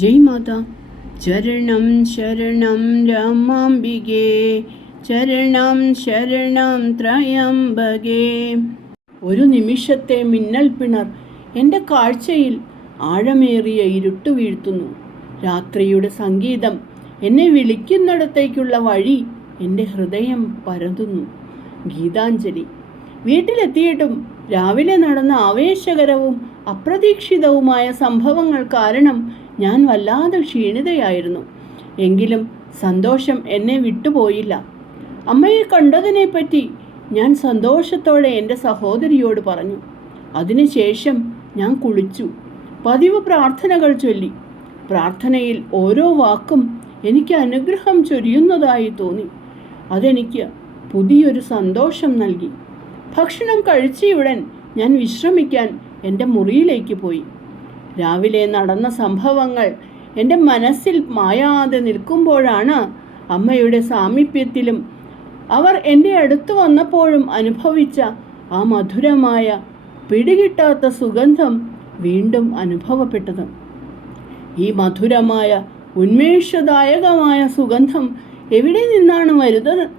ജയ് മാതാ. ചരണം ശരണം രാമാംബികേ, ചരണം ശരണം ത്രയംബകേ. ഒരു നിമിഷത്തെ മിന്നൽ പിണർ എൻ്റെ കാഴ്ചയിൽ ആഴമേറിയ ഇരുട്ട് വീഴ്ത്തുന്നു. രാത്രിയുടെ സംഗീതം എന്നെ വിളിക്കുന്നിടത്തേക്കുള്ള വഴി എൻ്റെ ഹൃദയം പരതുന്നു. ഗീതാഞ്ജലി. വീട്ടിലെത്തിയിട്ടും രാവിലെ നടന്ന ആവേശകരവും അപ്രതീക്ഷിതവുമായ സംഭവങ്ങൾ കാരണം ഞാൻ വല്ലാതെ ക്ഷീണിതയായിരുന്നു. എങ്കിലും സന്തോഷം എന്നെ വിട്ടുപോയില്ല. അമ്മയെ കണ്ടതിനെപ്പറ്റി ഞാൻ സന്തോഷത്തോടെ എൻ്റെ സഹോദരിയോട് പറഞ്ഞു. അതിനുശേഷം ഞാൻ കുളിച്ചു. പതിവ് പ്രാർത്ഥനകൾ ചൊല്ലി. പ്രാർത്ഥനയിൽ ഓരോ വാക്കും എനിക്ക് അനുഗ്രഹം ചൊരിയുന്നതായി തോന്നി. അതെനിക്ക് പുതിയൊരു സന്തോഷം നൽകി. ഭക്ഷണം കഴിച്ചയുടൻ ഞാൻ വിശ്രമിക്കാൻ എൻ്റെ മുറിയിലേക്ക് പോയി. രാവിലെ നടന്ന സംഭവങ്ങൾ എൻ്റെ മനസ്സിൽ മായാതെ നിൽക്കുമ്പോഴാണ് അമ്മയുടെ സാമീപ്യത്തിലും അവർ എൻ്റെ അടുത്ത് വന്നപ്പോഴും അനുഭവിച്ച ആ മധുരമായ പിടികിട്ടാത്ത സുഗന്ധം വീണ്ടും അനുഭവപ്പെട്ടത്. ഈ മധുരമായ ഉന്മേഷദായകമായ സുഗന്ധം എവിടെ നിന്നാണ്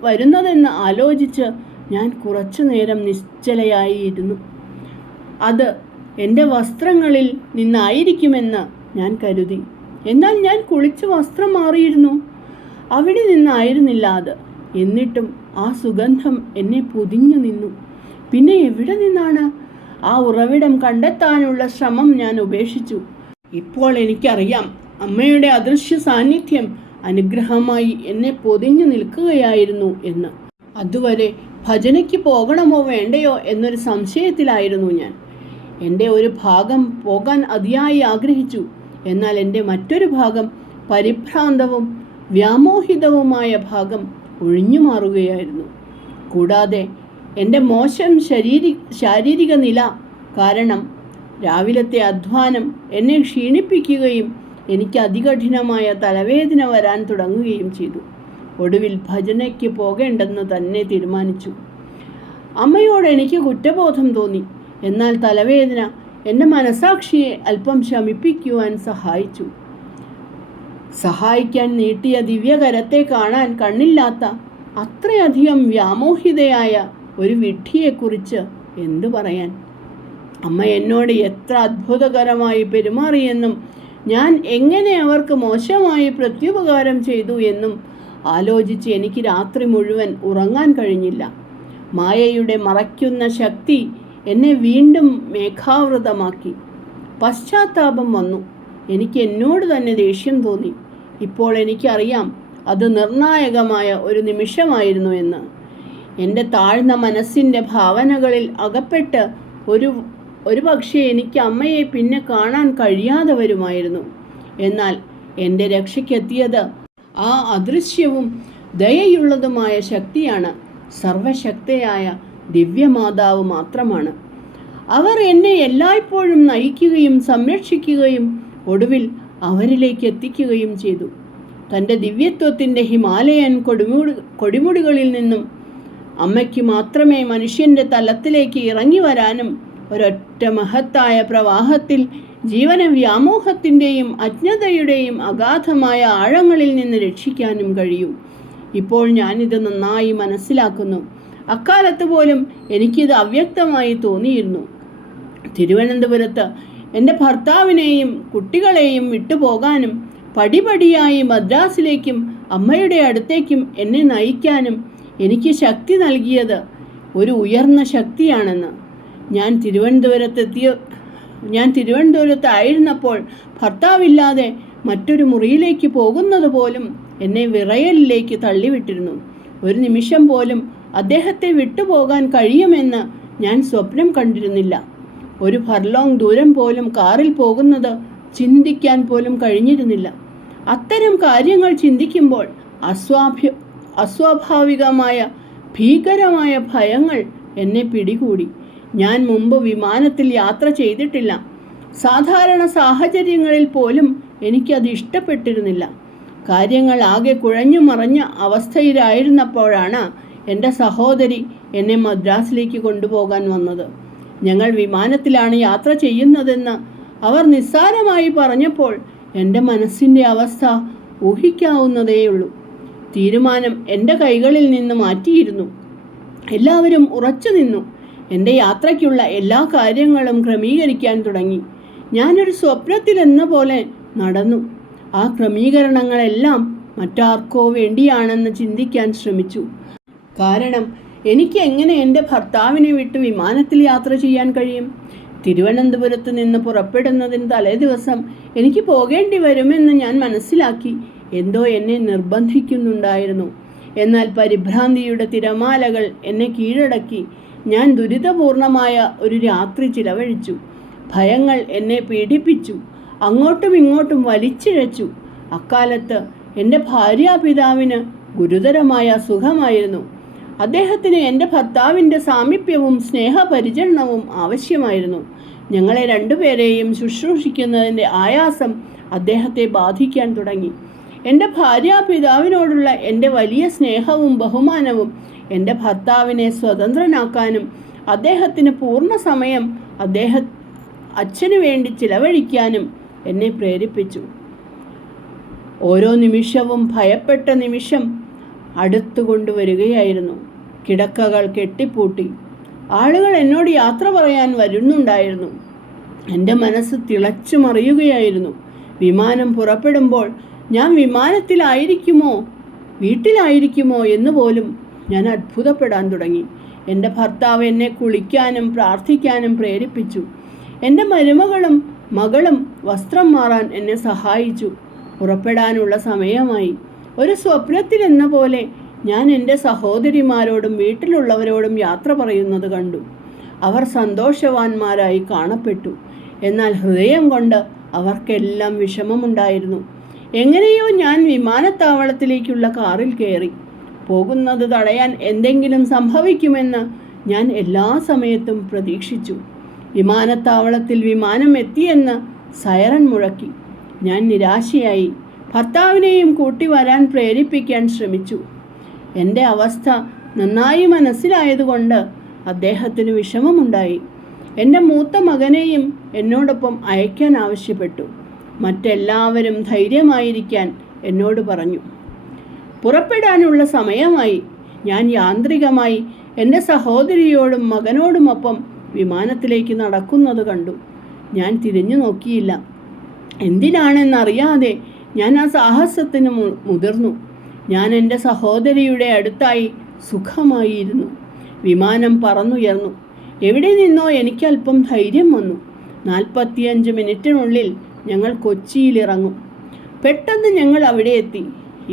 വരുന്നതെന്ന് ആലോചിച്ച് ഞാൻ കുറച്ചു നേരം നിശ്ചലയായിരുന്നു. അത് എൻ്റെ വസ്ത്രങ്ങളിൽ നിന്നായിരിക്കുമെന്ന് ഞാൻ കരുതി. എന്നാൽ ഞാൻ കുളിച്ച് വസ്ത്രം മാറിയിരുന്നു. അവിടെ നിന്നായിരുന്നില്ല അത്. എന്നിട്ടും ആ സുഗന്ധം എന്നെ പൊതിഞ്ഞു നിന്നു. പിന്നെ എവിടെ നിന്നാണ്? ആ ഉറവിടം കണ്ടെത്താനുള്ള ശ്രമം ഞാൻ ഉപേക്ഷിച്ചു. ഇപ്പോൾ എനിക്കറിയാം, അമ്മയുടെ അദൃശ്യ സാന്നിധ്യം അനുഗ്രഹമായി എന്നെ പൊതിഞ്ഞു നിൽക്കുകയായിരുന്നു എന്ന്. അതുവരെ ഭജനയ്ക്ക് പോകണമോ വേണ്ടയോ എന്നൊരു സംശയത്തിലായിരുന്നു ഞാൻ. എൻ്റെ ഒരു ഭാഗം പോകാൻ അതിയായി ആഗ്രഹിച്ചു. എന്നാൽ എൻ്റെ മറ്റൊരു ഭാഗം, പരിഭ്രാന്തവും വ്യാമോഹിതവുമായ ഭാഗം, ഒഴിഞ്ഞു മാറുകയായിരുന്നു. കൂടാതെ എൻ്റെ മോശം ശാരീരിക നില കാരണം രാവിലത്തെ അധ്വാനം എന്നെ ക്ഷീണിപ്പിക്കുകയും എനിക്ക് അതികഠിനമായ തലവേദന വരാൻ തുടങ്ങുകയും ചെയ്തു. ഒടുവിൽ ഭജനയ്ക്ക് പോകേണ്ടെന്ന് തന്നെ തീരുമാനിച്ചു. അമ്മയോട് എനിക്ക് കുറ്റബോധം തോന്നി. എന്നാൽ തലവേദന എൻ്റെ മനസാക്ഷിയെ അല്പം ശമിപ്പിക്കുവാൻ സഹായിക്കാൻ നീട്ടിയ ദിവ്യകരത്തെ കാണാൻ കണ്ണില്ലാത്ത അത്രയധികം വ്യാമോഹിതയായ ഒരു വിഡ്ഢിയെക്കുറിച്ച് എന്തു പറയാൻ. അമ്മ എന്നോട് എത്ര അത്ഭുതകരമായി പെരുമാറിയെന്നും ഞാൻ എങ്ങനെ അവർക്ക് മോശമായി പ്രത്യുപകാരം ചെയ്തു എന്നും ആലോചിച്ച് എനിക്ക് രാത്രി മുഴുവൻ ഉറങ്ങാൻ കഴിഞ്ഞില്ല. മായയുടെ മറയ്ക്കുന്ന ശക്തി എന്നെ വീണ്ടും മേഘാവൃതമാക്കി. പശ്ചാത്താപം വന്നു. എനിക്ക് എന്നോട് തന്നെ ദേഷ്യം തോന്നി. ഇപ്പോൾ എനിക്കറിയാം, അത് നിർണായകമായ ഒരു നിമിഷമായിരുന്നു എന്ന്. എൻ്റെ താഴ്ന്ന മനസ്സിൻ്റെ ഭാവനകളിൽ അകപ്പെട്ട് ഒരു പക്ഷേ എനിക്ക് അമ്മയെ പിന്നെ കാണാൻ കഴിയാതെ വരുമായിരുന്നു. എന്നാൽ എൻ്റെ രക്ഷയ്ക്കെത്തിയത് ആ അദൃശ്യവും ദയയുള്ളതുമായ ശക്തിയാണ്. സർവശക്തയായ ദിവ്യമാതാവ് മാത്രമാണ്. അവർ എന്നെ എല്ലായ്പ്പോഴും നയിക്കുകയും സംരക്ഷിക്കുകയും ഒടുവിൽ അവരിലേക്ക് എത്തിക്കുകയും ചെയ്തു. തൻ്റെ ദിവ്യത്വത്തിൻ്റെ ഹിമാലയൻ കൊടിമുടികളിൽ നിന്നും അമ്മയ്ക്ക് മാത്രമേ മനുഷ്യൻ്റെ തലത്തിലേക്ക് ഇറങ്ങി വരാനും ഒരൊറ്റ മഹത്തായ പ്രവാഹത്തിൽ ജീവന വ്യാമോഹത്തിൻ്റെയും അജ്ഞതയുടെയും അഗാധമായ ആഴങ്ങളിൽ നിന്ന് രക്ഷിക്കാനും കഴിയും. ഇപ്പോൾ ഞാനിത് നന്നായി മനസ്സിലാക്കുന്നു. അക്കാലത്ത് പോലും എനിക്കിത് അവ്യക്തമായി തോന്നിയിരുന്നു. തിരുവനന്തപുരത്ത് എൻ്റെ ഭർത്താവിനെയും കുട്ടികളെയും വിട്ടുപോകാനും പടിപടിയായി മദ്രാസിലേക്കും അമ്മയുടെ അടുത്തേക്കും എന്നെ നയിക്കാനും എനിക്ക് ശക്തി നൽകിയത് ഒരു ഉയർന്ന ശക്തിയാണെന്ന്. ഞാൻ തിരുവനന്തപുരത്തായിരുന്നപ്പോൾ ഭർത്താവില്ലാതെ മറ്റൊരു മുറിയിലേക്ക് പോകുന്നത് പോലും എന്നെ വിറയലിലേക്ക് തള്ളിവിട്ടിരുന്നു. ഒരു നിമിഷം പോലും അദ്ദേഹത്തെ വിട്ടുപോകാൻ കഴിയുമെന്ന് ഞാൻ സ്വപ്നം കണ്ടിരുന്നില്ല. ഒരു ഫർലോങ് ദൂരം പോലും കാറിൽ പോകുന്നത് ചിന്തിക്കാൻ പോലും കഴിഞ്ഞിരുന്നില്ല. അത്തരം കാര്യങ്ങൾ ചിന്തിക്കുമ്പോൾ അസ്വാഭാവികമായ ഭീകരമായ ഭയങ്ങൾ എന്നെ പിടികൂടി. ഞാൻ മുമ്പ് വിമാനത്തിൽ യാത്ര ചെയ്തിട്ടില്ല. സാധാരണ സാഹചര്യങ്ങളിൽ പോലും എനിക്കത് ഇഷ്ടപ്പെട്ടിരുന്നില്ല. കാര്യങ്ങൾ ആകെ കുഴഞ്ഞു മറഞ്ഞ അവസ്ഥയിലായിരുന്നപ്പോഴാണ് എൻ്റെ സഹോദരി എന്നെ മദ്രാസിലേക്ക് കൊണ്ടുപോകാൻ വന്നത്. ഞങ്ങൾ വിമാനത്തിലാണ് യാത്ര ചെയ്യുന്നതെന്ന് അവർ നിസ്സാരമായി പറഞ്ഞപ്പോൾ എൻ്റെ മനസ്സിൻ്റെ അവസ്ഥ ഊഹിക്കാവുന്നതേയുള്ളൂ. തീരുമാനം എൻ്റെ കൈകളിൽ നിന്ന് മാറ്റിയിരുന്നു. എല്ലാവരും ഉറച്ചു നിന്നു. എൻ്റെ യാത്രയ്ക്കുള്ള എല്ലാ കാര്യങ്ങളും ക്രമീകരിക്കാൻ തുടങ്ങി. ഞാനൊരു സ്വപ്നത്തിലെന്ന പോലെ നടന്നു. ആ ക്രമീകരണങ്ങളെല്ലാം മറ്റാർക്കോ വേണ്ടിയാണെന്ന് ചിന്തിക്കാൻ ശ്രമിച്ചു. കാരണം എനിക്ക് എങ്ങനെ എൻ്റെ ഭർത്താവിനെ വിട്ട് വിമാനത്തിൽ യാത്ര ചെയ്യാൻ കഴിയും? തിരുവനന്തപുരത്ത് നിന്ന് പുറപ്പെടുന്നതിന് തലേദിവസം എനിക്ക് പോകേണ്ടി വരുമെന്ന് ഞാൻ മനസ്സിലാക്കി. എന്തോ എന്നെ നിർബന്ധിക്കുന്നുണ്ടായിരുന്നു. എന്നാൽ പരിഭ്രാന്തിയുടെ തിരമാലകൾ എന്നെ കീഴടക്കി. ഞാൻ ദുരിതപൂർണമായ ഒരു രാത്രി ചിലവഴിച്ചു. ഭയങ്ങൾ എന്നെ പീഡിപ്പിച്ചു, അങ്ങോട്ടും ഇങ്ങോട്ടും വലിച്ചിഴച്ചു. അക്കാലത്ത് എൻ്റെ ഭാര്യാപിതാവിന് ഗുരുതരമായ അസുഖമായിരുന്നു. അദ്ദേഹത്തിന് എൻ്റെ ഭർത്താവിൻ്റെ സാമീപ്യവും സ്നേഹപരിചരണവും ആവശ്യമായിരുന്നു. ഞങ്ങളെ രണ്ടുപേരെയും ശുശ്രൂഷിക്കുന്നതിൻ്റെ ആയാസം അദ്ദേഹത്തെ ബാധിക്കാൻ തുടങ്ങി. എൻ്റെ ഭാര്യാപിതാവിനോടുള്ള എൻ്റെ വലിയ സ്നേഹവും ബഹുമാനവും എൻ്റെ ഭർത്താവിനെ സ്വതന്ത്രനാക്കാനും അദ്ദേഹത്തിന് പൂർണ്ണ സമയം അച്ഛനു വേണ്ടി ചിലവഴിക്കാനും എന്നെ പ്രേരിപ്പിച്ചു. ഓരോ നിമിഷവും ഭയപ്പെട്ട നിമിഷം അടുത്തുകൊണ്ടുവരികയായിരുന്നു. കിടക്കകൾ കെട്ടിപ്പൂട്ടി. ആളുകൾ എന്നോട് യാത്ര പറയാൻ വരുന്നുണ്ടായിരുന്നു. എൻ്റെ മനസ്സ് തിളച്ചു മറിയുകയായിരുന്നു. വിമാനം പുറപ്പെടുമ്പോൾ ഞാൻ വിമാനത്തിലായിരിക്കുമോ വീട്ടിലായിരിക്കുമോ എന്ന് പോലും ഞാൻ അത്ഭുതപ്പെടാൻ തുടങ്ങി. എൻ്റെ ഭർത്താവ് എന്നെ കുളിക്കാനും പ്രാർത്ഥിക്കാനും പ്രേരിപ്പിച്ചു. എൻ്റെ മകളും വസ്ത്രം മാറാൻ എന്നെ സഹായിച്ചു. പുറപ്പെടാനുള്ള സമയമായി. ഒരു സ്വപ്നത്തിലെന്ന പോലെ ഞാൻ എൻ്റെ സഹോദരിമാരോടും വീട്ടിലുള്ളവരോടും യാത്ര പറയുന്നത് കണ്ടു. അവർ സന്തോഷവാന്മാരായി കാണപ്പെട്ടു. എന്നാൽ ഹൃദയം കൊണ്ട് അവർക്കെല്ലാം വിഷമമുണ്ടായിരുന്നു. എങ്ങനെയോ ഞാൻ വിമാനത്താവളത്തിലേക്കുള്ള കാറിൽ കയറി. പോകുന്നത് തടയാൻ എന്തെങ്കിലും സംഭവിക്കുമെന്ന് ഞാൻ എല്ലാ സമയത്തും പ്രതീക്ഷിച്ചു. വിമാനത്താവളത്തിൽ വിമാനം എത്തിയെന്ന് സൈറൻ മുഴക്കി. ഞാൻ നിരാശയായി. ഭർത്താവിനെയും കൂട്ടി വരാൻ പ്രേരിപ്പിക്കാൻ ശ്രമിച്ചു. എൻ്റെ അവസ്ഥ നന്നായി മനസ്സിലായതുകൊണ്ട് അദ്ദേഹത്തിന് വിഷമമുണ്ടായി. എൻ്റെ മൂത്ത മകനെയും എന്നോടൊപ്പം അയക്കാൻ ആവശ്യപ്പെട്ടു. മറ്റെല്ലാവരും ധൈര്യമായിരിക്കാൻ എന്നോട് പറഞ്ഞു. പുറപ്പെടാനുള്ള സമയമായി. ഞാൻ യാന്ത്രികമായി എൻ്റെ സഹോദരിയോടും മകനോടുമൊപ്പം വിമാനത്തിലേക്ക് നടക്കുന്നത് കണ്ടു. ഞാൻ തിരിഞ്ഞു നോക്കിയില്ല. എന്തിനാണെന്നറിയാതെ ഞാൻ ആ സാഹസത്തിന് മുതിർന്നു. ഞാൻ എൻ്റെ സഹോദരിയുടെ അടുത്തായി സുഖമായിരുന്നു. വിമാനം പറന്നുയർന്നു. എവിടെ നിന്നോ എനിക്കല്പം ധൈര്യം വന്നു. 45 മിനിറ്റിനുള്ളിൽ ഞങ്ങൾ കൊച്ചിയിലിറങ്ങും. പെട്ടെന്ന് ഞങ്ങൾ അവിടെ എത്തി.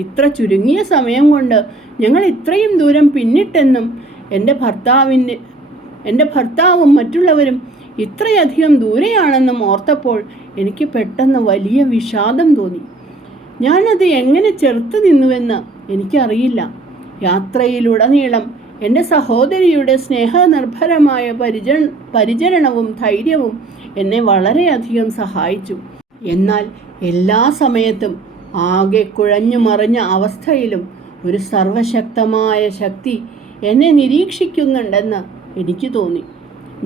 ഇത്ര ചുരുങ്ങിയ സമയം കൊണ്ട് ഞങ്ങൾ ഇത്രയും ദൂരം പിന്നിട്ടെന്നും എൻ്റെ ഭർത്താവും മറ്റുള്ളവരും ഇത്രയധികം ദൂരെയാണെന്നും ഓർത്തപ്പോൾ എനിക്ക് പെട്ടെന്ന് വലിയ വിഷാദം തോന്നി. ഞാനത് എങ്ങനെ ചെറുത്തു നിന്നുവെന്ന് എനിക്കറിയില്ല. യാത്രയിലുടനീളം എൻ്റെ സഹോദരിയുടെ സ്നേഹനിർഭരമായ പരിചരണവും ധൈര്യവും എന്നെ വളരെയധികം സഹായിച്ചു. എന്നാൽ എല്ലാ സമയത്തും ആകെ കുഴഞ്ഞു മറിഞ്ഞ അവസ്ഥയിലും ഒരു സർവശക്തമായ ശക്തി എന്നെ നിരീക്ഷിക്കുന്നുണ്ടെന്ന് എനിക്ക് തോന്നി.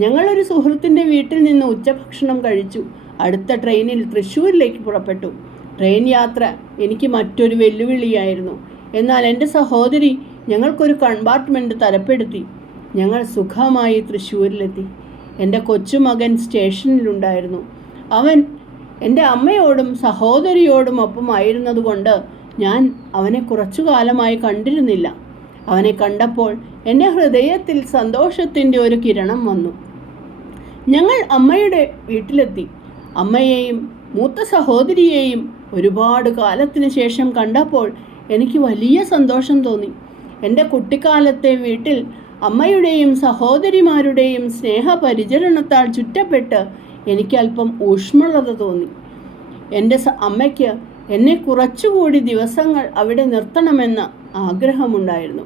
ഞങ്ങളൊരു സുഹൃത്തിൻ്റെ വീട്ടിൽ നിന്ന് ഉച്ചഭക്ഷണം കഴിച്ചു. അടുത്ത ട്രെയിനിൽ തൃശ്ശൂരിലേക്ക് പുറപ്പെട്ടു. ട്രെയിൻ യാത്ര എനിക്ക് മറ്റൊരു വെല്ലുവിളിയായിരുന്നു. എന്നാൽ എൻ്റെ സഹോദരി ഞങ്ങൾക്കൊരു കമ്പാർട്ട്മെൻറ്റ് തരപ്പെടുത്തി. ഞങ്ങൾ സുഖമായി തൃശ്ശൂരിലെത്തി. എൻ്റെ കൊച്ചുമകൻ സ്റ്റേഷനിലുണ്ടായിരുന്നു. അവൻ എൻ്റെ അമ്മയോടും സഹോദരിയോടുമൊപ്പമായിരുന്നതുകൊണ്ട് ഞാൻ അവനെ കുറച്ചു കാലമായി കണ്ടിരുന്നില്ല. അവനെ കണ്ടപ്പോൾ എൻ്റെ ഹൃദയത്തിൽ സന്തോഷത്തിൻ്റെ ഒരു കിരണം വന്നു. ഞങ്ങൾ അമ്മയുടെ വീട്ടിലെത്തി. അമ്മയെയും മൂത്ത സഹോദരിയെയും ഒരുപാട് കാലത്തിന് ശേഷം കണ്ടപ്പോൾ എനിക്ക് വലിയ സന്തോഷം തോന്നി. എൻ്റെ കുട്ടിക്കാലത്തെ വീട്ടിൽ അമ്മയുടെയും സഹോദരിമാരുടെയും സ്നേഹപരിചരണത്താൽ ചുറ്റപ്പെട്ട് എനിക്കല്പം ഊഷ്മളത തോന്നി. എൻ്റെ അമ്മയ്ക്ക് എന്നെ കുറച്ചുകൂടി ദിവസങ്ങൾ അവിടെ നിർത്തണമെന്ന് ആഗ്രഹമുണ്ടായിരുന്നു.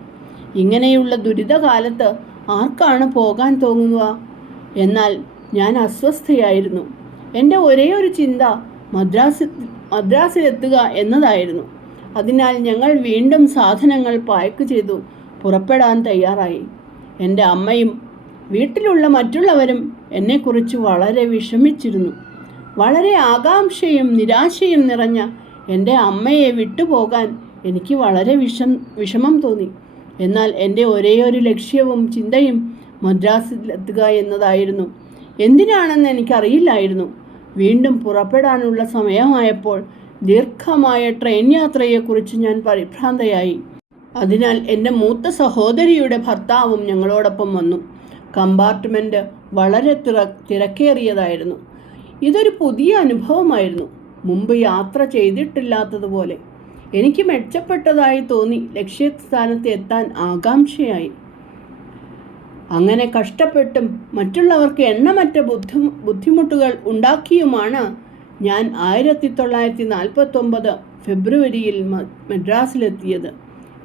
ഇങ്ങനെയുള്ള ദുരിതകാലത്ത് ആർക്കാണ് പോകാൻ തോന്നുക? എന്നാൽ ഞാൻ അസ്വസ്ഥയായിരുന്നു. എൻ്റെ ഒരേ ഒരു ചിന്ത മദ്രാസിലെത്തുക എന്നതായിരുന്നു. അതിനാൽ ഞങ്ങൾ വീണ്ടും സാധനങ്ങൾ പാക്ക് ചെയ്തു പുറപ്പെടാൻ തയ്യാറായി. എൻ്റെ അമ്മയും വീട്ടിലുള്ള മറ്റുള്ളവരും എന്നെക്കുറിച്ച് വളരെ വിഷമിച്ചിരുന്നു. വളരെ ആകാംക്ഷയും നിരാശയും നിറഞ്ഞ എൻ്റെ അമ്മയെ വിട്ടുപോകാൻ എനിക്ക് വളരെ വിഷമം തോന്നി. എന്നാൽ എൻ്റെ ഒരേയൊരു ലക്ഷ്യവും ചിന്തയും മദ്രാസിലെത്തുക എന്നതായിരുന്നു. എന്തിനാണെന്ന് എനിക്കറിയില്ലായിരുന്നു. വീണ്ടും പുറപ്പെടാനുള്ള സമയമായപ്പോൾ ദീർഘമായ ട്രെയിൻ യാത്രയെക്കുറിച്ച് ഞാൻ പരിഭ്രാന്തയായി. അതിനാൽ എൻ്റെ മൂത്ത സഹോദരിയുടെ ഭർത്താവും ഞങ്ങളോടൊപ്പം വന്നു. കമ്പാർട്ട്മെൻറ്റ് വളരെ തിരക്കേറിയതായിരുന്നു. ഇതൊരു പുതിയ അനുഭവമായിരുന്നു. മുമ്പ് യാത്ര ചെയ്തിട്ടില്ലാത്തതുപോലെ. എനിക്ക് മെച്ചപ്പെട്ടതായി തോന്നി. ലക്ഷ്യസ്ഥാനത്ത് എത്താൻ ആകാംക്ഷയായി. അങ്ങനെ കഷ്ടപ്പെട്ടും മറ്റുള്ളവർക്ക് എണ്ണമറ്റ ബുദ്ധിമുട്ടുകൾ ഉണ്ടാക്കിയുമാണ് ഞാൻ 1949 ഫെബ്രുവരിയിൽ മദ്രാസിലെത്തിയത്.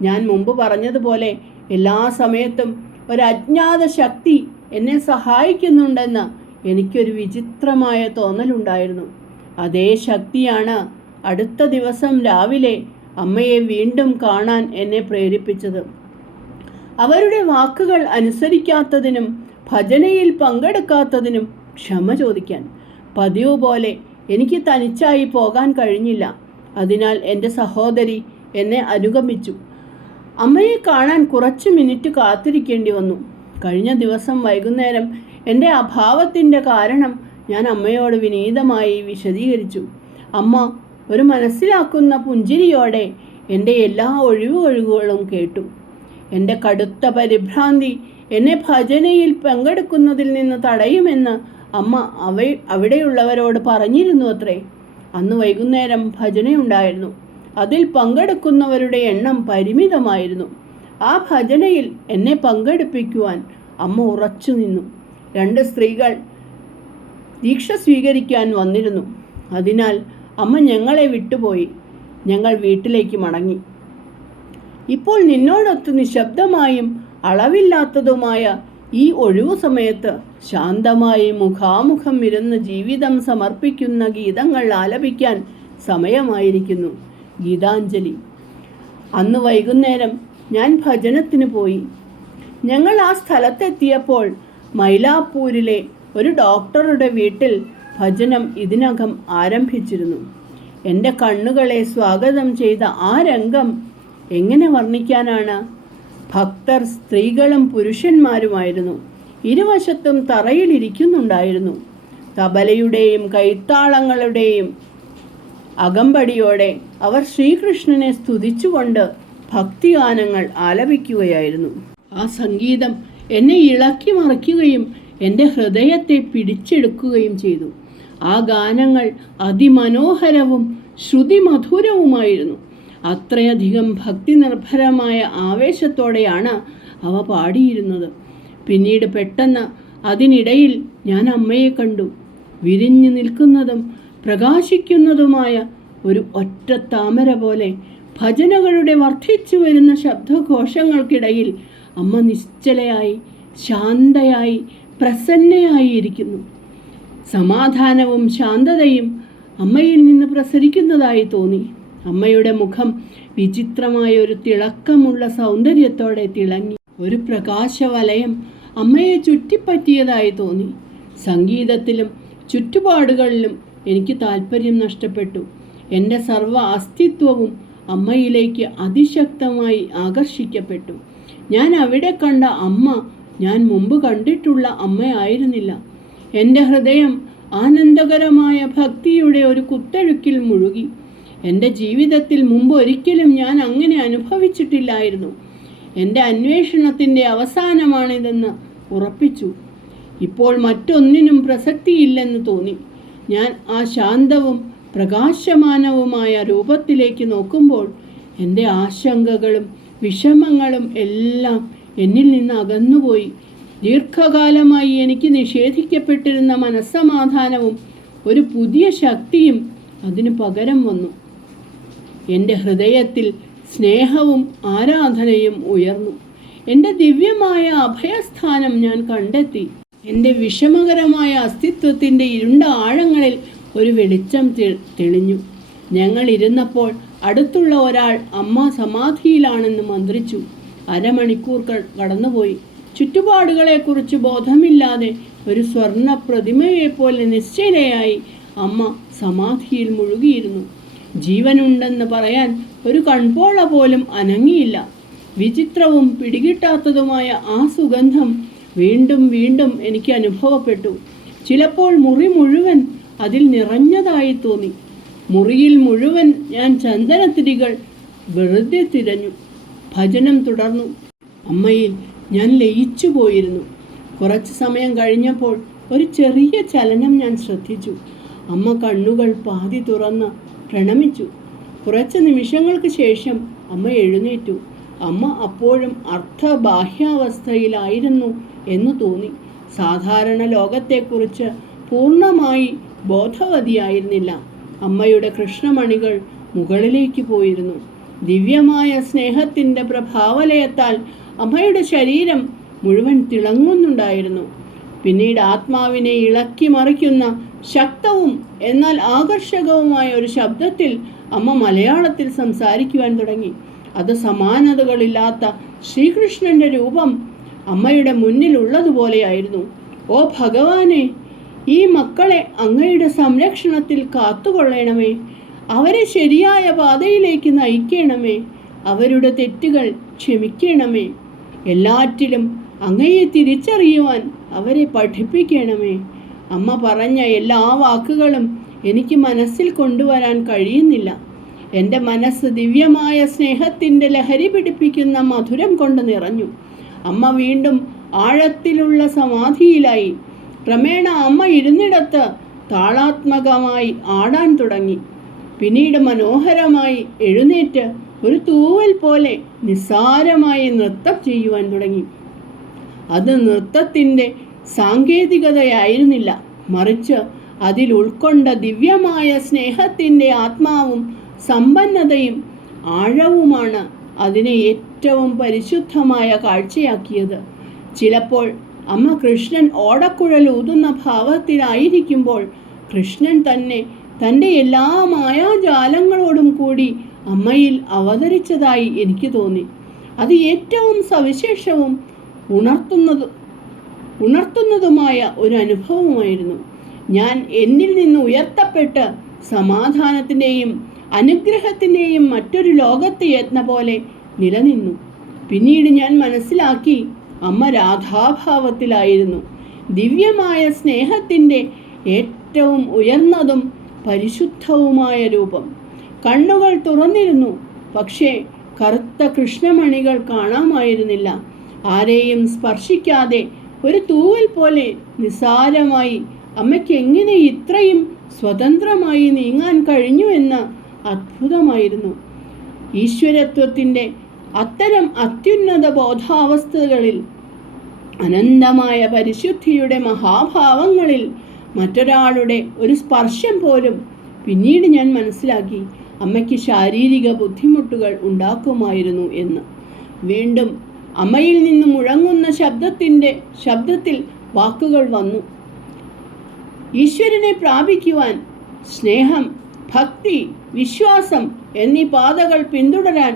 ഞാൻ മുമ്പ് പറഞ്ഞതുപോലെ എല്ലാ സമയത്തും ഒരു അജ്ഞാത ശക്തി എന്നെ സഹായിക്കുന്നുണ്ടെന്ന് എനിക്കൊരു വിചിത്രമായ തോന്നലുണ്ടായിരുന്നു. അതേ ശക്തിയാണ് അടുത്ത ദിവസം രാവിലെ അമ്മയെ വീണ്ടും കാണാൻ എന്നെ പ്രേരിപ്പിച്ചത്. അവരുടെ വാക്കുകൾ അനുസരിക്കാത്തതിനും ഭജനയിൽ പങ്കെടുക്കാത്തതിനും ക്ഷമ ചോദിക്കാൻ. പതിവ് പോലെ എനിക്ക് തനിച്ചായി പോകാൻ കഴിഞ്ഞില്ല. അതിനാൽ എൻ്റെ സഹോദരി എന്നെ അനുഗമിച്ചു. അമ്മയെ കാണാൻ കുറച്ച് മിനിറ്റ് കാത്തിരിക്കേണ്ടി വന്നു. കഴിഞ്ഞ ദിവസം വൈകുന്നേരം എൻ്റെ അഭാവത്തിൻ്റെ കാരണം ഞാൻ അമ്മയോട് വിനീതമായി വിശദീകരിച്ചു. അമ്മ ഒരു മനസ്സിലാക്കുന്ന പുഞ്ചിരിയോടെ എൻ്റെ എല്ലാ ഒഴിവുകളും കേട്ടു. എൻ്റെ കടുത്ത പരിഭ്രാന്തി എന്നെ ഭജനയിൽ പങ്കെടുക്കുന്നതിൽ നിന്ന് തടയുമെന്ന് അമ്മ അവിടെയുള്ളവരോട് പറഞ്ഞിരുന്നു അത്രേ. അന്ന് വൈകുന്നേരം ഭജനയുണ്ടായിരുന്നു. അതിൽ പങ്കെടുക്കുന്നവരുടെ എണ്ണം പരിമിതമായിരുന്നു. ആ ഭജനയിൽ എന്നെ പങ്കെടുപ്പിക്കുവാൻ അമ്മ ഉറച്ചു നിന്നു. 2 സ്ത്രീകൾ ദീക്ഷ സ്വീകരിക്കാൻ വന്നിരുന്നു. അതിനാൽ അമ്മ ഞങ്ങളെ വിട്ടുപോയി. ഞങ്ങൾ വീട്ടിലേക്ക് മടങ്ങി. ഇപ്പോൾ നിന്നോടൊത്ത് നിശബ്ദമായും അളവില്ലാത്തതുമായ ഈ ഒഴിവു സമയത്ത് ശാന്തമായി മുഖാമുഖം ഇരുന്ന് ജീവിതം സമർപ്പിക്കുന്ന ഗീതങ്ങൾ ആലപിക്കാൻ സമയമായിരിക്കുന്നു. ഗീതാഞ്ജലി. അന്ന് വൈകുന്നേരം ഞാൻ ഭജനത്തിന് പോയി. ഞങ്ങൾ ആ സ്ഥലത്തെത്തിയപ്പോൾ മൈലാപ്പൂരിലെ ഒരു ഡോക്ടറുടെ വീട്ടിൽ ഭജനം ഇതിനകം ആരംഭിച്ചിരുന്നു. എൻ്റെ കണ്ണുകളെ സ്വാഗതം ചെയ്ത ആ രംഗം എങ്ങനെ വർണ്ണിക്കാനാണ്? ഭക്തർ സ്ത്രീകളും പുരുഷന്മാരുമായിരുന്നു. ഇരുവശത്തും തറയിലിരിക്കുന്നുണ്ടായിരുന്നു. തബലയുടെയും കൈത്താളങ്ങളുടെയും അകമ്പടിയോടെ അവർ ശ്രീകൃഷ്ണനെ സ്തുതിച്ചുകൊണ്ട് ഭക്തിഗാനങ്ങൾ ആലപിക്കുകയായിരുന്നു. ആ സംഗീതം എന്നെ ഇളക്കി മറിക്കുകയും എൻ്റെ ഹൃദയത്തെ പിടിച്ചെടുക്കുകയും ചെയ്തു. ആ ഗാനങ്ങൾ അതിമനോഹരവും ശ്രുതിമധുരവുമായിരുന്നു. അത്രയധികം ഭക്തി നിർഭരമായ ആവേശത്തോടെയാണ് അവ പാടിയിരുന്നത്. പിന്നീട് പെട്ടെന്ന് അതിനിടയിൽ ഞാൻ അമ്മയെ കണ്ടു. വിരിഞ്ഞു നിൽക്കുന്നതും പ്രകാശിക്കുന്നതുമായ ഒരു ഒറ്റ താമര പോലെ ഭജനകളുടെ വർദ്ധിച്ചു വരുന്ന ശബ്ദഘോഷങ്ങൾക്കിടയിൽ അമ്മ നിശ്ചലയായി, ശാന്തയായി, പ്രസന്നയായിരിക്കുന്നു. സമാധാനവും ശാന്തതയും അമ്മയിൽ നിന്ന് പ്രസരിക്കുന്നതായി തോന്നി. അമ്മയുടെ മുഖം വിചിത്രമായ ഒരു തിളക്കമുള്ള സൗന്ദര്യത്തോടെ തിളങ്ങി. ഒരു പ്രകാശവലയം അമ്മയെ ചുറ്റിപ്പറ്റിയതായി തോന്നി. സംഗീതത്തിലും ചുറ്റുപാടുകളിലും എനിക്ക് താല്പര്യം നഷ്ടപ്പെട്ടു. എൻ്റെ സർവ്വ അസ്തിത്വവും അമ്മയിലേക്ക് അതിശക്തമായി ആകർഷിക്കപ്പെട്ടു. ഞാൻ അവിടെ കണ്ട അമ്മ ഞാൻ മുമ്പ് കണ്ടിട്ടുള്ള അമ്മയായിരുന്നില്ല. എൻ്റെ ഹൃദയം ആനന്ദകരമായ ഭക്തിയുടെ ഒരു കുത്തൊഴുക്കിൽ മുഴുകി. എൻ്റെ ജീവിതത്തിൽ മുമ്പ് ഒരിക്കലും ഞാൻ അങ്ങനെ അനുഭവിച്ചിട്ടില്ലായിരുന്നു. എൻ്റെ അന്വേഷണത്തിൻ്റെ അവസാനമാണിതെന്ന് ഉറപ്പിച്ചു. ഇപ്പോൾ മറ്റൊന്നിനും പ്രസക്തിയില്ലെന്ന് തോന്നി. ഞാൻ ആ ശാന്തവും പ്രകാശമാനവുമായ രൂപത്തിലേക്ക് നോക്കുമ്പോൾ എൻ്റെ ആശങ്കകളും വിഷമങ്ങളും എല്ലാം എന്നിൽ നിന്ന് അകന്നുപോയി. ദീർഘകാലമായി എനിക്ക് നിഷേധിക്കപ്പെട്ടിരുന്ന മനസ്സമാധാനവും ഒരു പുതിയ ശക്തിയും അതിന് പകരം വന്നു. എൻ്റെ ഹൃദയത്തിൽ സ്നേഹവും ആരാധനയും ഉയർന്നു. എൻ്റെ ദിവ്യമായ അഭയസ്ഥാനം ഞാൻ കണ്ടെത്തി. എൻ്റെ വിഷമകരമായ അസ്തിത്വത്തിൻ്റെ ഇരുണ്ട ആഴങ്ങളിൽ ഒരു വെളിച്ചം തെളിഞ്ഞു. ഞങ്ങൾ ഇരുന്നപ്പോൾ അടുത്തുള്ള ഒരാൾ അമ്മ സമാധിയിലാണെന്ന് മന്ത്രിച്ചു. അരമണിക്കൂർ കടന്നുപോയി. ചുറ്റുപാടുകളെക്കുറിച്ച് ബോധമില്ലാതെ ഒരു സ്വർണ്ണ പ്രതിമയെപ്പോലെ നിശ്ചലയായി അമ്മ സമാധിയിൽ മുഴുകിയിരുന്നു. ജീവനുണ്ടെന്ന് പറയാൻ ഒരു കൺപോള പോലും അനങ്ങിയില്ല. വിചിത്രവും പിടികിട്ടാത്തതുമായ ആ സുഗന്ധം വീണ്ടും വീണ്ടും എനിക്ക് അനുഭവപ്പെട്ടു. ചിലപ്പോൾ മുറി മുഴുവൻ അതിൽ നിറഞ്ഞതായി തോന്നി. മുറിയിൽ മുഴുവൻ ഞാൻ ചന്ദനത്തിരികൾ വെറുതെ തിരഞ്ഞു. ഭജനം തുടർന്നു. അമ്മയിൽ ഞാൻ ലയിച്ചു പോയിരുന്നു. കുറച്ച് സമയം കഴിഞ്ഞപ്പോൾ ഒരു ചെറിയ ചലനം ഞാൻ ശ്രദ്ധിച്ചു. അമ്മ കണ്ണുകൾ പാതി തുറന്ന് പ്രണമിച്ചു. കുറച്ച് നിമിഷങ്ങൾക്ക് ശേഷം അമ്മ എഴുന്നേറ്റു. അമ്മ അപ്പോഴും അർത്ഥബാഹ്യാവസ്ഥയിലായിരുന്നു എന്ന് തോന്നി. സാധാരണ ലോകത്തെക്കുറിച്ച് പൂർണ്ണമായി ബോധവതിയായിരുന്നില്ല. അമ്മയുടെ കൃഷ്ണമണികൾ മുകളിലേക്ക് പോയിരുന്നു. ദിവ്യമായ സ്നേഹത്തിൻ്റെ പ്രഭാവലയത്താൽ അമ്മയുടെ ശരീരം മുഴുവൻ തിളങ്ങുന്നുണ്ടായിരുന്നു. പിന്നീട് ആത്മാവിനെ ഇളക്കി മറിക്കുന്ന ശക്തവും എന്നാൽ ആകർഷകവുമായ ഒരു ശബ്ദത്തിൽ അമ്മ മലയാളത്തിൽ സംസാരിക്കുവാൻ തുടങ്ങി. അത് സമാനതകളില്ലാത്ത ശ്രീകൃഷ്ണന്റെ രൂപം അമ്മയുടെ മുന്നിലുള്ളതുപോലെയായിരുന്നു. ഓ ഭഗവാനെ, ഈ മക്കളെ അങ്ങയുടെ സംരക്ഷണത്തിൽ കാത്തുകൊള്ളണമേ. അവരെ ശരിയായ പാതയിലേക്ക് നയിക്കണമേ. അവരുടെ തെറ്റുകൾ ക്ഷമിക്കണമേ. എല്ലാറ്റിലും അങ്ങയെ തിരിച്ചറിയുവാൻ അവരെ പഠിപ്പിക്കണമേ. അമ്മ പറഞ്ഞ എല്ലാ വാക്കുകളും എനിക്ക് മനസ്സിൽ കൊണ്ടുവരാൻ കഴിയുന്നില്ല. എൻ്റെ മനസ്സ് ദിവ്യമായ സ്നേഹത്തിൻ്റെ ലഹരി പിടിപ്പിക്കുന്ന മധുരം കൊണ്ട് നിറഞ്ഞു. അമ്മ വീണ്ടും ആഴത്തിലുള്ള സമാധിയിലായി. ക്രമേണ അമ്മ ഇരുന്നിടത്ത് താളാത്മകമായി ആടാൻ തുടങ്ങി. പിന്നീട് മനോഹരമായി എഴുന്നേറ്റ് ഒരു തൂവൽ പോലെ നിസ്സാരമായി നൃത്തം ചെയ്യുവാൻ തുടങ്ങി. അത് നൃത്തത്തിൻ്റെ സാങ്കേതികതയായിരുന്നില്ല, മറിച്ച് അതിൽ ഉൾക്കൊണ്ട ദിവ്യമായ സ്നേഹത്തിൻ്റെ ആത്മാവും സമ്പന്നതയും ആഴവുമാണ് അതിനെ ഏറ്റവും പരിശുദ്ധമായ കാഴ്ചയാക്കിയത്. ചിലപ്പോൾ അമ്മ കൃഷ്ണൻ ഓടക്കുഴൽ ഊതുന്ന ഭാവത്തിലായിരിക്കുമ്പോൾ കൃഷ്ണൻ തന്നെ തൻ്റെ എല്ലാ മായാജാലങ്ങളോടും കൂടി അമ്മയിൽ അവതരിച്ചതായി എനിക്ക് തോന്നി. അത് ഏറ്റവും സവിശേഷവും ഉണർത്തുന്നതുമായ ഒരു അനുഭവമായിരുന്നു. ഞാൻ എന്നിൽ നിന്ന് ഉയർത്തപ്പെട്ട് സമാധാനത്തിൻ്റെയും അനുഗ്രഹത്തിൻ്റെയും മറ്റൊരു ലോകത്ത് എന്ന പോലെ നിലനിന്നു. പിന്നീട് ഞാൻ മനസ്സിലാക്കി, അമ്മ രാധാഭാവത്തിലായിരുന്നു. ദിവ്യമായ സ്നേഹത്തിൻ്റെ ഏറ്റവും ഉയർന്നതും പരിശുദ്ധവുമായ രൂപം. കണ്ണുകൾ തുറന്നിരുന്നു, പക്ഷേ കറുത്ത കൃഷ്ണമണികൾ കാണാമായിരുന്നില്ല. ആരെയും സ്പർശിക്കാതെ ഒരു തൂവൽ പോലെ നിസ്സാരമായി അമ്മയ്ക്ക് എങ്ങനെ ഇത്രയും സ്വതന്ത്രമായി നീങ്ങാൻ കഴിഞ്ഞുവെന്ന് അത്ഭുതമായിരുന്നു. ഈശ്വരത്വത്തിൻ്റെ അത്തരം അത്യുന്നത ബോധാവസ്ഥകളിൽ, അനന്തമായ പരിശുദ്ധിയുടെ മഹാഭാവങ്ങളിൽ മറ്റൊരാളുടെ ഒരു സ്പർശം പോലും പിന്നീട് ഞാൻ മനസ്സിലാക്കി അമ്മയ്ക്ക് ശാരീരിക ബുദ്ധിമുട്ടുകൾ ഉണ്ടാക്കുമായിരുന്നു എന്ന്. വീണ്ടും അമ്മയിൽ നിന്ന് മുഴങ്ങുന്ന ശബ്ദത്തിൽ വാക്കുകൾ വന്നു. ഈശ്വരനെ പ്രാപിക്കുവാൻ സ്നേഹം, ഭക്തി, വിശ്വാസം എന്നീ പാതകൾ പിന്തുടരാൻ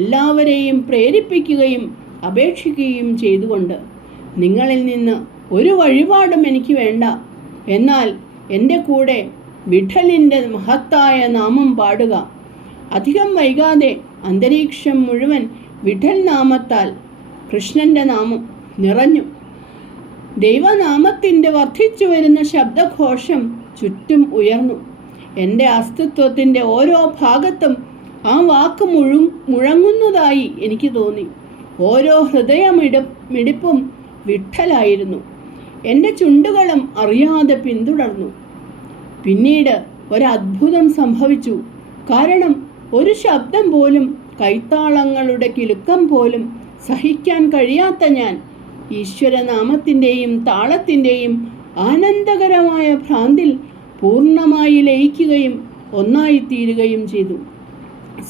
എല്ലാവരെയും പ്രേരിപ്പിക്കുകയും അപേക്ഷിക്കുകയും ചെയ്തുകൊണ്ട്, നിങ്ങളിൽ നിന്ന് ഒരു വഴിപാടും എനിക്ക് വേണ്ട. എന്നാൽ എൻ്റെ കൂടെ വിഠലിൻ്റെ മഹത്തായ നാമം പാടുക. അധികം വൈകാതെ അന്തരീക്ഷം മുഴുവൻ വിഠൽ നാമത്താൽ, കൃഷ്ണൻ്റെ നാമം നിറഞ്ഞു. ദൈവനാമത്തിൻ്റെ വർദ്ധിച്ചു വരുന്ന ശബ്ദഘോഷം ചുറ്റും ഉയർന്നു. എൻ്റെ അസ്തിത്വത്തിൻ്റെ ഓരോ ഭാഗത്തും ആ വാക്ക് മുഴങ്ങുന്നതായി എനിക്ക് തോന്നി. ഓരോ ഹൃദയമിടിപ്പും വിഠലായിരുന്നു. എൻ്റെ ചുണ്ടുകളും അറിയാതെ പിന്തുടർന്നു. പിന്നീട് ഒരത്ഭുതം സംഭവിച്ചു. കാരണം ഒരു ശബ്ദം പോലും, കൈത്താളങ്ങളുടെ കിലുക്കം പോലും സഹിക്കാൻ കഴിയാത്ത ഞാൻ ഈശ്വരനാമത്തിൻ്റെയും താളത്തിൻ്റെയും ആനന്ദകരമായ ഭ്രാന്തിൽ പൂർണ്ണമായി ലയിക്കുകയും ഒന്നായിത്തീരുകയും ചെയ്തു.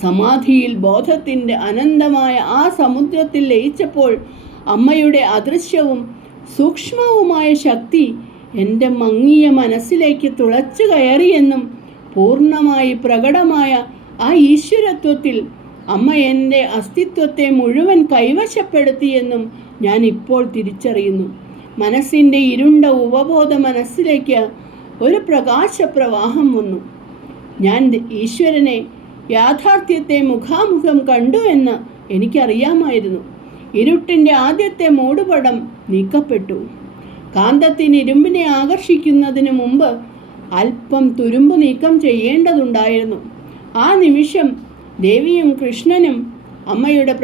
സമാധിയിൽ ബോധത്തിൻ്റെ അനന്തമായ ആ സമുദ്രത്തിൽ ലയിച്ചപ്പോൾ അമ്മയുടെ അദൃശ്യവും സൂക്ഷ്മവുമായ ശക്തി എൻ്റെ മങ്ങിയ മനസ്സിലേക്ക് തുളച്ചു കയറിയെന്നും പൂർണ്ണമായി പ്രകടമായ ആ ഈശ്വരത്വത്തിൽ അമ്മ എൻ്റെ അസ്തിത്വത്തെ മുഴുവൻ കൈവശപ്പെടുത്തിയെന്നും ഞാൻ ഇപ്പോൾ തിരിച്ചറിയുന്നു. മനസ്സിൻ്റെ ഇരുണ്ട ഉപബോധ മനസ്സിലേക്ക് ഒരു പ്രകാശപ്രവാഹം വന്നു. ഞാൻ ഈശ്വരനെ, യാഥാർത്ഥ്യത്തെ മുഖാമുഖം കണ്ടു എന്ന് എനിക്കറിയാമായിരുന്നു. ഇരുട്ടിൻ്റെ ആദ്യത്തെ മൂടുപടം നീക്കപ്പെട്ടു. കാന്തത്തിന് ഇരുമ്പിനെ ആകർഷിക്കുന്നതിന് മുമ്പ് അല്പം തുരുമ്പ് നീക്കം ചെയ്യേണ്ടതുണ്ടായിരുന്നു. ആ നിമിഷം ദേവിയും കൃഷ്ണനും അമ്മയുടെ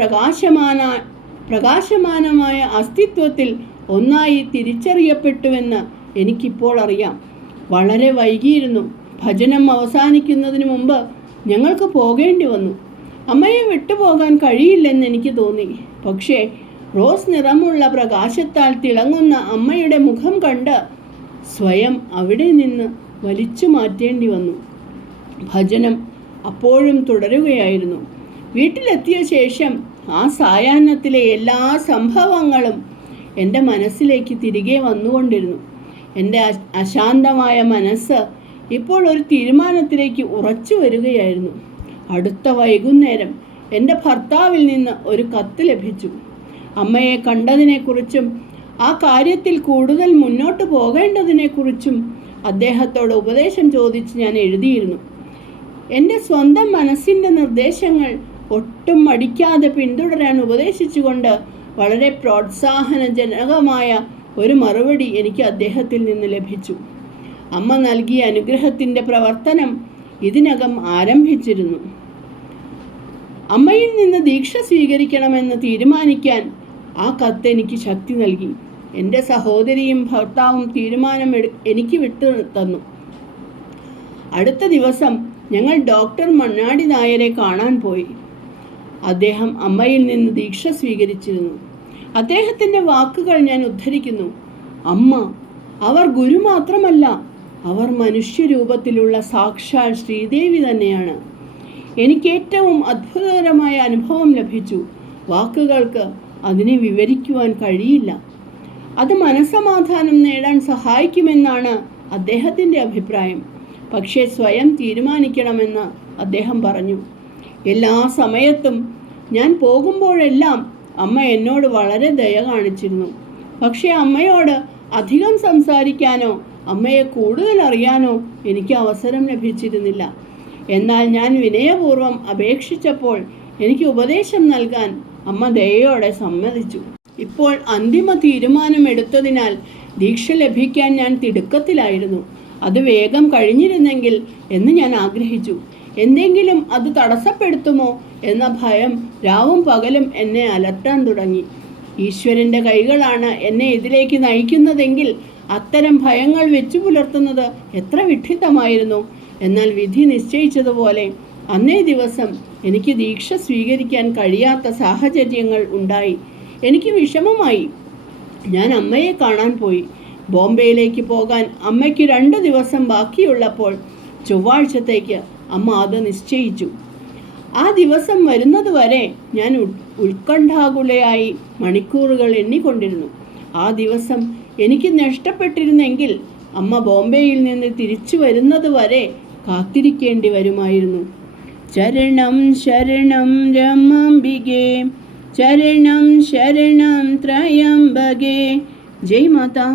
പ്രകാശമാനമായ അസ്തിത്വത്തിൽ ഒന്നായി തിരിച്ചറിയപ്പെട്ടുവെന്ന് എനിക്കിപ്പോൾ അറിയാം. വളരെ വൈകിയിരുന്നു. ഭജനം അവസാനിക്കുന്നതിന് മുമ്പ് ഞങ്ങൾക്ക് പോകേണ്ടി വന്നു. അമ്മയെ വിട്ടുപോകാൻ കഴിയില്ലെന്ന് എനിക്ക് തോന്നി. പക്ഷേ റോസ് നിറമുള്ള പ്രകാശത്താൽ തിളങ്ങുന്ന അമ്മയുടെ മുഖം കണ്ട് സ്വയം അവിടെ നിന്ന് വലിച്ചു മാറ്റേണ്ടി വന്നു. ഭജനം അപ്പോഴും തുടരുകയായിരുന്നു. വീട്ടിലെത്തിയ ശേഷം ആ സായാഹ്നത്തിലെ എല്ലാ സംഭവങ്ങളും എൻ്റെ മനസ്സിലേക്ക് തിരികെ വന്നുകൊണ്ടിരുന്നു. എൻ്റെ അശാന്തമായ മനസ്സ് ഇപ്പോൾ ഒരു തീരുമാനത്തിലേക്ക് ഉറച്ചു വരികയായിരുന്നു. അടുത്ത വൈകുന്നേരം എൻ്റെ ഭർത്താവിൽ നിന്ന് ഒരു കത്ത് ലഭിച്ചു. അമ്മയെ കണ്ടതിനെക്കുറിച്ചും ആ കാര്യത്തിൽ കൂടുതൽ മുന്നോട്ട് പോകേണ്ടതിനെക്കുറിച്ചും അദ്ദേഹത്തോട് ഉപദേശം ചോദിച്ച് ഞാൻ എഴുതിയിരുന്നു. എൻ്റെ സ്വന്തം മനസ്സിൻ്റെ നിർദ്ദേശങ്ങൾ ഒട്ടും മടിക്കാതെ പിന്തുടരാൻ ഉപദേശിച്ചുകൊണ്ട് വളരെ പ്രോത്സാഹനജനകമായ ഒരു മറുപടി എനിക്ക് അദ്ദേഹത്തിൽ നിന്ന് ലഭിച്ചു. അമ്മ നൽകിയ അനുഗ്രഹത്തിൻ്റെ പ്രവർത്തനം ഇതിനകം ആരംഭിച്ചിരുന്നു. അമ്മയിൽ നിന്ന് ദീക്ഷ സ്വീകരിക്കണമെന്ന് തീരുമാനിക്കാൻ ആ കത്ത് എനിക്ക് ശക്തി നൽകി. എൻ്റെ സഹോദരിയും ഭർത്താവും തീരുമാനം എനിക്ക് വിട്ടു തന്നു. അടുത്ത ദിവസം ഞങ്ങൾ ഡോക്ടർ മണ്ണാടി നായരെ കാണാൻ പോയി. അദ്ദേഹം അമ്മയിൽ നിന്ന് ദീക്ഷ സ്വീകരിച്ചിരുന്നു. അദ്ദേഹത്തിൻ്റെ വാക്കുകൾ ഞാൻ ഉദ്ധരിക്കുന്നു. അമ്മ, അവർ ഗുരു മാത്രമല്ല, അവർ മനുഷ്യരൂപത്തിലുള്ള സാക്ഷാൽ ശ്രീദേവി തന്നെയാണ്. എനിക്ക് ഏറ്റവും അത്ഭുതകരമായ അനുഭവം ലഭിച്ചു. വാക്കുകൾക്ക് അതിനെ വിവരിക്കുവാൻ കഴിയില്ല. അത് മനസ്സമാധാനം നേടാൻ സഹായിക്കുമെന്നാണ് അദ്ദേഹത്തിൻ്റെ അഭിപ്രായം. പക്ഷേ സ്വയം തീരുമാനിക്കണമെന്ന് അദ്ദേഹം പറഞ്ഞു. എല്ലാ സമയത്തും ഞാൻ പോകുമ്പോഴെല്ലാം അമ്മ എന്നോട് വളരെ ദയ കാണിച്ചിരുന്നു. പക്ഷേ അമ്മയോട് അധികം സംസാരിക്കാനോ അമ്മയെ കൂടുതൽ അറിയാനോ എനിക്ക് അവസരം ലഭിച്ചിരുന്നില്ല. എന്നാൽ ഞാൻ വിനയപൂർവ്വം അപേക്ഷിച്ചപ്പോൾ എനിക്ക് ഉപദേശം നൽകാൻ അമ്മ ദയയോടെ സമ്മതിച്ചു. ഇപ്പോൾ അന്തിമ തീരുമാനമെടുത്തതിനാൽ ദീക്ഷ ലഭിക്കാൻ ഞാൻ തിടുക്കത്തിലായിരുന്നു. അത് വേഗം കഴിഞ്ഞിരുന്നെങ്കിൽ എന്ന് ഞാൻ ആഗ്രഹിച്ചു. എന്തെങ്കിലും അത് തടസ്സപ്പെടുത്തുമോ എന്ന ഭയം രാവും പകലും എന്നെ അലട്ടാൻ തുടങ്ങി. ഈശ്വരൻ്റെ കൈകളാണ് എന്നെ ഇതിലേക്ക് നയിക്കുന്നതെങ്കിൽ അത്തരം ഭയങ്ങൾ വെച്ചു പുലർത്തുന്നത് എത്ര വിഡ്ഢിത്തമായിരുന്നു. എന്നാൽ വിധി നിശ്ചയിച്ചതുപോലെ അന്നേ ദിവസം എനിക്ക് ദീക്ഷ സ്വീകരിക്കാൻ കഴിയാത്ത സാഹചര്യങ്ങൾ ഉണ്ടായി. എനിക്ക് വിഷമമായി. ഞാൻ അമ്മയെ കാണാൻ പോയി. ബോംബെയിലേക്ക് പോകാൻ അമ്മയ്ക്ക് 2 ദിവസം ബാക്കിയുള്ളപ്പോൾ ചൊവ്വാഴ്ചത്തേക്ക് അമ്മ അത് നിശ്ചയിച്ചു. ആ ദിവസം വരുന്നത് വരെ ഞാൻ ഉത്കണ്ഠാകുലയായി മണിക്കൂറുകൾ എണ്ണിക്കൊണ്ടിരുന്നു. ആ ദിവസം എനിക്ക് നഷ്ടപ്പെട്ടിരുന്നെങ്കിൽ അമ്മ ബോംബെയിൽ നിന്ന് തിരിച്ചു വരുന്നത് വരെ കാത്തിരിക്കേണ്ടി വരുമായിരുന്നു. ചരണം ശരണം രമാംബികേ, ചരണം ശരണം ത്രയംബകേ. ജയ് മാതാ.